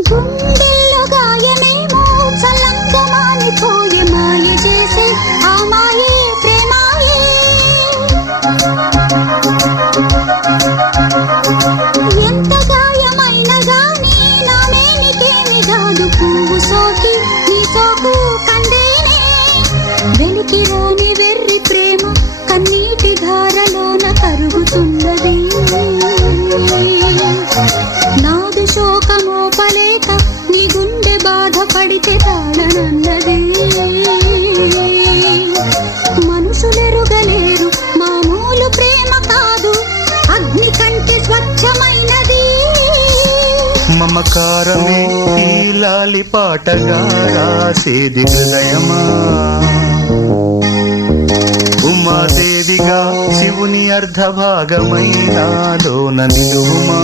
గుండెల్లో గాయమేమో చల్లంగా మానిపోయే మాయ చేసే ఆ మాయే ప్రేమాయే. ఎంత గాయమైనా గానీ నా మేనికేమి కాదు పువ్వు సోకి నీ సోకు కందేనే. వెలికి రాని వెర్రి ప్రేమ కన్నీటి ధారలోన కరుగుతున్నది. నాదు శోకమోపలేక నీ గుండె బాధపడితే తాళనన్నది. మనుషులెరుగలేరు మామూలు ప్రేమ కాదు అగ్ని కంటే స్వచ్ఛమైనది. మమకారమే ఈ లాలి పాటగా రాసేది హృదయమా. ఉమాదేవిగా శివుని అర్ధభాగమైనాలోన నిలువుమా.